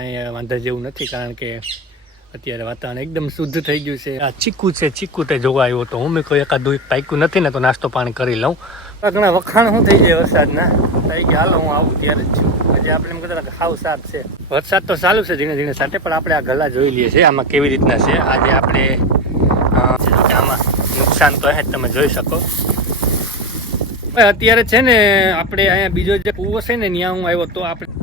અહીંયા વાંધા જેવું નથી, કારણ કે અત્યારે વાતાવરણ એકદમ શુદ્ધ થઈ ગયું છે. આ ચીકુ છે, ચીકુ તે જોવા આવ્યો તો હું કોઈ એકાદું પાક્યું નથી ને તો નાસ્તો પાણી કરી લઉં. ઘણા વખાણ શું થઈ જાય વરસાદના, થઈ ગયા હાલો હું આવું ત્યારે જ છું. આજે આપણે એમ કહેતા કે હાવ સાફ છે. વરસાદ તો ચાલુ છે ધીરે ધીરે સાથે, પણ આપણે આ ગલા જોઈ લઈએ છીએ આમાં કેવી રીતના છે. આજે આપણે આમાં નુકસાન તો હે તમે જોઈ શકો. અત્યારે છે ને આપણે અહીંયા બીજો જે કૂવો છે ને ત્યાં હું આવ્યો તો આપણે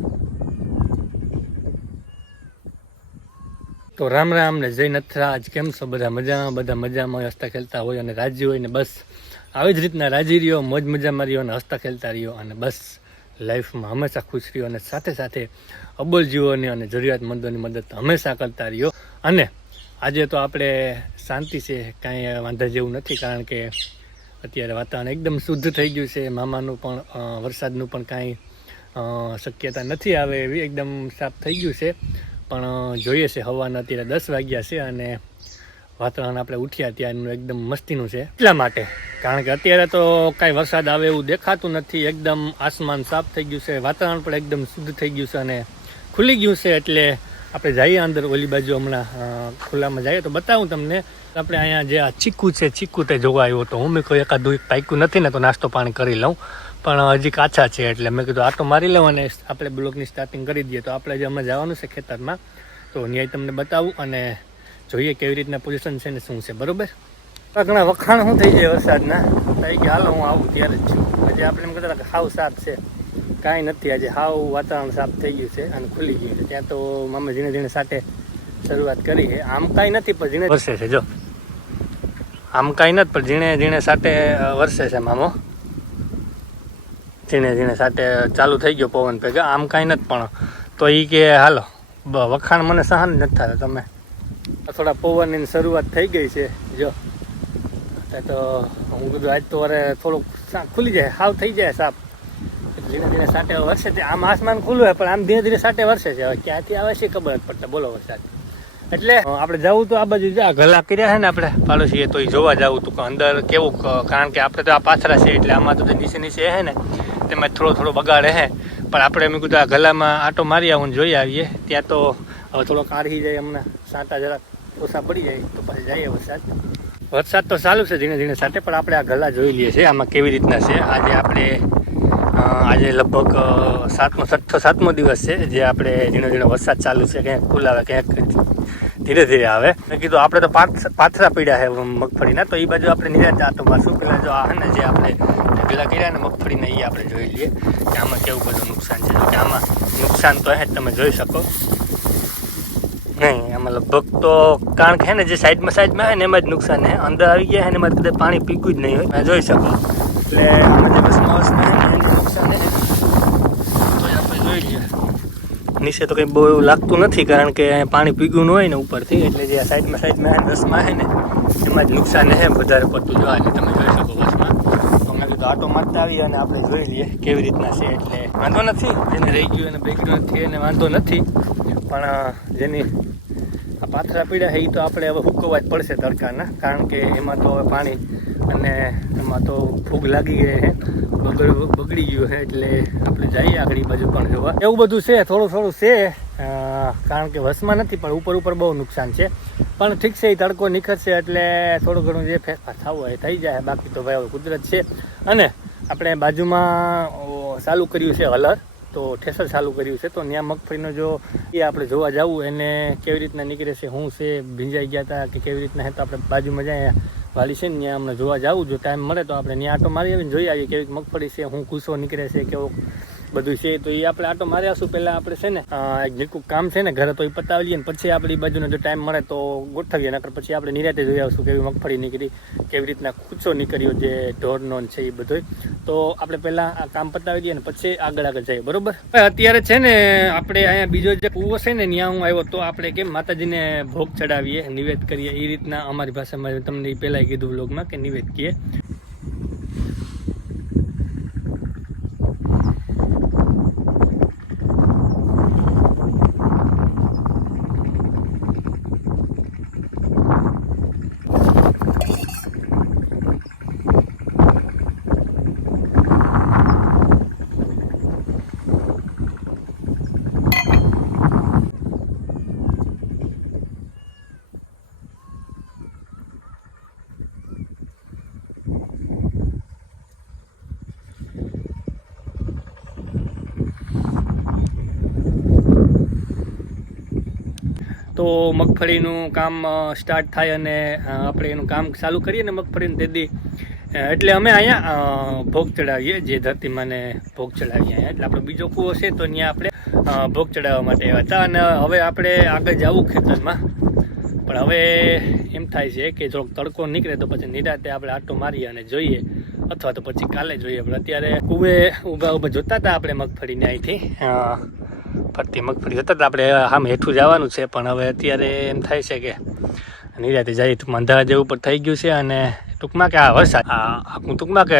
તો રામ રામ ને જય નથરાજ. કેમ છો બધા? મજામાં? બધા મજામાં હસતા ખેલતા હોય અને રાજી હોય ને બસ આવી જ રીતના રાજી રહ્યો, મોજ મજામાં રહ્યો અને હસતા ખેલતા રહ્યો અને બસ લાઈફમાં હંમેશા ખુશ રહ્યો અને સાથે સાથે અબોલ જીવોની અને જરૂરિયાતમંદોની મદદ હંમેશા કરતા રહ્યો. અને આજે તો આપણે શાંતિ છે, કાંઈ વાંધા જેવું નથી, કારણ કે અત્યારે વાતાવરણ એકદમ શુદ્ધ થઈ ગયું છે. મામાનું પણ વરસાદનું પણ કાંઈ શક્યતા નથી આવે એવી, એકદમ સાફ થઈ ગયું છે. પણ જોઈએ છે હવાના અત્યારે 10 વાગ્યા છે અને વાતાવરણ આપણે ઉઠ્યા ત્યારનું એકદમ મસ્તીનું છે. એટલા માટે કારણ કે અત્યારે તો કાંઈ વરસાદ આવે એવું દેખાતું નથી. એકદમ આસમાન સાફ થઈ ગયું છે, વાતાવરણ પણ એકદમ શુદ્ધ થઈ ગયું છે અને ખુલી ગયું છે. એટલે આપણે જઈએ અંદર ઓલી બાજુ, હમણાં ખુલ્લામાં જઈએ તો બતાવું તમને. આપણે અહીંયા જે આ ચીકુ છે, ચીકુ તે જોવા આવ્યો તો હું કોઈ એકાદું પાક્યું નથી ને તો નાસ્તો પાણી કરી લઉં, પણ હજી કાચા છે એટલે મેં કીધું આટો મારી લઉં અને આપણે બ્લોગની સ્ટાર્ટિંગ કરી દઈએ. તો આપણે જે અમે જવાનું છે ખેતરમાં, તો ન્યાય તમને બતાવું અને જોઈએ કેવી રીતના પોઝિશન છે ને શું છે. બરોબર? ઘણા વખાણ શું થઈ જાય વરસાદના, થઈ ગયા હાલો હું આવું ત્યારે જ છું. આજે આપણે એમ કહેતા કે હાવ સાફ છે, કાંઈ નથી. આજે હાવ વાતાવરણ સાફ થઈ ગયું છે અને ખુલી ગયું છે. ત્યાં તો મામા ઝીણે ઝીણે સાથે શરૂઆત કરી છે. આમ કાંઈ નથી પણ ઝીણે વરસે છે. જો આમ કાંઈ નથી પણ ઝીણે ઝીણે સાથે વરસે છે મામો. ઝીણે ઝીણે સાથે ચાલુ થઈ ગયો પવન ભેગા. આમ કાંઈ નથી પણ તો એ કે હાલો વખાણ મને સહન નથી થતા. તમે થોડા પવનની શરૂઆત થઈ ગઈ છે. જો તો હું કીધું આજ તો અરે થોડુંક ખુલી જાય, હાવ થઈ જાય સાફ. ધીરે ધીરે સાટે વરસે છે. આમ આસમાન ખુલ્લું હોય પણ આમ ધીરે ધીરે સાટે વરસે છે. હવે ક્યાંથી આવે છે ખબર નથી પડતા. બોલો વરસાદ. એટલે આપણે જવું તો આ બાજુ જા ગલા કર્યા છે ને આપણે પાડોશીએ, તો એ જોવા જવું હતું કે અંદર કેવું, કારણ કે આપણે તો આ પાથરા છે એટલે આમાં તો નીચે નીચે છે ને તેમાં થોડો બગાડે છે. પણ આપણે મેં કીધું આ ગલામાં આટો મારી આવું જોઈ આવીએ. ત્યાં તો હવે થોડો કાઢી જાય, હમણાં સાંટા જરાક ઓછા પડી જાય તો પછી જઈએ. વરસાદ તો ચાલુ છે ધીરે ધીરે સાથે, પણ આપણે આ ગલા જોઈ લઈએ છીએ આમાં કેવી રીતના છે. આજે લગભગ 7મો દિવસ છે જે આપણે ઝીણો ઝીણો વરસાદ ચાલુ છે. ક્યાંક ફૂલ આવે, ક્યાંક ધીરે ધીરે આવે. મેં કીધું આપણે તો પાથરા પડ્યા છે મગફળીના, તો એ બાજુ આપણે નિરાશ જાતો પાછું પેલા જો આ ને જે આપણે પેલા કર્યા ને મગફળીને એ આપણે જોઈ લઈએ કે આમાં કેવું બધું નુકસાન છે. કે આમાં નુકસાન તો હે તમે જોઈ શકો નહીં. આમાં લગભગ તો કારણ કે હે ને જે સાઈડમાં હે ને એમાં જ નુકસાન છે. અંદર આવી ગયા હે ને એમાં કદાચ પાણી પીકું જ નહીં હોય, જોઈ શકો. એટલે આમાં જે વસમાં હે ને એનું નુકસાન હે તો આપણે જોઈ લઈએ. નીચે તો કંઈ બહુ એવું લાગતું નથી કારણ કે પાણી પીગું ન હોય ને ઉપરથી, એટલે જે સાઈડમાં હે ને રસમાં હે ને એમાં જ નુકસાન હે વધારે પડતું. જો આજે તમે જોઈ શકો બસમાં. અમે કીધું આટો મારતા આવીએ અને આપણે જોઈ લઈએ કેવી રીતના છે. એટલે વાંધો નથી, જેને રહી ગયું અને બેગ્યું નથી એને વાંધો નથી, પણ જેની આ પાથરા પીડા છે એ તો આપણે હવે હુકવવા જ પડશે તડકાના, કારણ કે એમાં તો હવે પાણી અને એમાં તો ફૂગ લાગી ગઈ છે, બગડી ગયું છે. એટલે આપણે જઈએ આગળ બાજુ પણ જોવા. એવું બધું છે, થોડું છે, કારણ કે વસમાં નથી પણ ઉપર બહુ નુકસાન છે. પણ ઠીક છે, એ તડકો નીકળશે એટલે થોડું ઘણું જે ફેરફાર થવું હોય થઈ જાય. બાકી તો ભાઈ હવે કુદરત છે. અને આપણે બાજુમાં ચાલુ કર્યું છે હલર, તો ઠેસર ચાલુ કર્યું છે. તો ત્યાં મગફળીનો જો એ આપણે જોવા જવું એને કેવી રીતના નીકળે છે, શું છે, ભીંજાઈ ગયા હતા કે કેવી રીતના હે, તો આપણે બાજુમાં જાય વાલી છે ને ત્યાં અમને જોવા જવું. જો ટાઈમ મળે તો આપણે ત્યાં આટો મારી આવીને જોઈ આવીએ કેવી મગફળી છે, શું કૂસો નીકળે છે, કેવો બધું છે. તો એ આપણે આટો મારી આવશું. પહેલાં આપણે છે ને એક જેટલું કામ છે ને ઘરે તો એ પતાવી લઈએ ને પછી આપણે એ બાજુનો જો ટાઈમ મળે તો ગોઠવીએ. નકર પછી આપણે નિરાતે જોઈ આવશું કેવી મગફળી નીકળી, કેવી રીતના કૂચો નીકળ્યો જે ઢોરનો છે એ બધો. તો આપણે પહેલાં આ કામ પતાવી દઈએ ને પછી આગળ જઈએ. બરોબર? અત્યારે છે ને આપણે અહીંયા બીજો જે કૂવો છે ને ત્યાં હું આવ્યો તો આપણે કેમ માતાજીને ભોગ ચડાવીએ, નિવેદ કરીએ એ રીતના અમારી ભાષામાં તમને પહેલાં કીધું વ્લોગમાં કે નિવેદ કીએ. તો મગફળીનું કામ સ્ટાર્ટ થાય અને આપણે એનું કામ ચાલુ કરીએ ને મગફળીનું તેથી એટલે અમે અહીંયા ભોગ ચડાવીએ, જે ધરતીમાને ભોગ ચડાવીએ અહીંયા. એટલે આપણો બીજો કૂવો છે તો ત્યાં આપણે ભોગ ચડાવવા માટે આવ્યા હતા. અને હવે આપણે આગળ જવું ખેતરમાં, પણ હવે એમ થાય છે કે થોડોક તડકો નીકળે તો પછી નિરાતે આપણે આટો મારીએ અને જોઈએ, અથવા તો પછી કાલે જોઈએ. પણ અત્યારે કૂવે ઊભા જોતા હતા આપણે મગફળીને અહીંથી ફરતી મગફળી જોતા હતા આપણે. આમ હેઠું જવાનું છે, પણ હવે અત્યારે એમ થાય છે કે નિરાતે જઈએ. ટૂંકમાં અંધારા જેવું પણ થઈ ગયું છે, અને ટૂંકમાં કે આ વરસાદ ટૂંકમાં કે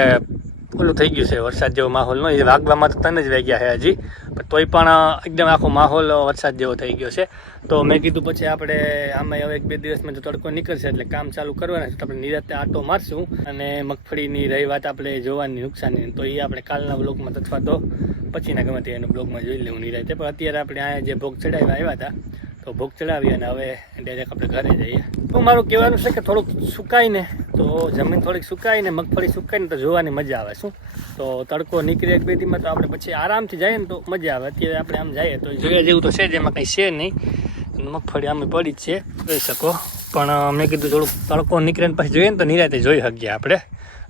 ઓલું થઈ ગયું છે, વરસાદ જેવો માહોલ ન. વાગવામાં તો 3 જ વાગ્યા છે હજી, પણ તોય પણ એકદમ આખો માહોલ વરસાદ જેવો થઈ ગયો છે. તો મેં કીધું પછી આપણે આમાં હવે 1-2 દિવસમાં જો તડકો નીકળશે એટલે કામ ચાલુ કરવાના છે. તો આપણે નિરાતે આટો મારશું, અને મગફળીની રહી વાત આપણે જોવાની નુકસાનની, તો એ આપણે કાલના બ્લોગમાં અથવા તો પછીના ગમે તે એના બ્લોગમાં જોઈ લેવું નિરાતે. પણ અત્યારે આપણે અહીંયા જે ભોગ ચડાવવા આવ્યા હતા તો ભોગ ચડાવી અને હવે ડાયરેક્ટ આપણે ઘરે જઈએ. તો મારું કહેવાનું છે કે થોડુંક સુકાય ને, તો જમીન થોડીક સુકાય ને, મગફળી સુકાય ને તો જોવાની મજા આવે. શું તો તડકો નીકળે 1-2 દીમાં તો આપણે પછી આરામથી જઈએ ને તો મજા આવે. અત્યારે આપણે આમ જઈએ તો જોયા જેવું તો છે જ, એમાં કંઈ છે નહીં. મગફળી આમે પડી જ છે, જોઈ શકો. પણ મેં કીધું થોડુંક તડકો નીકળે ને પછી જોઈએ ને તો નિરાતે જોઈ શકીએ આપણે,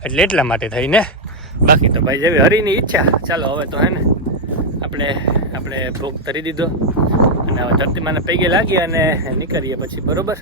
એટલે એટલા માટે થઈને. બાકી તો ભાઈ જેવી હરીની ઈચ્છા. ચાલો હવે તો હે ને આપણે ભોગ ધરી દીધો, અને હવે ધરતીમાને પૈગે લાગી અને નીકળીએ પછી, બરોબર.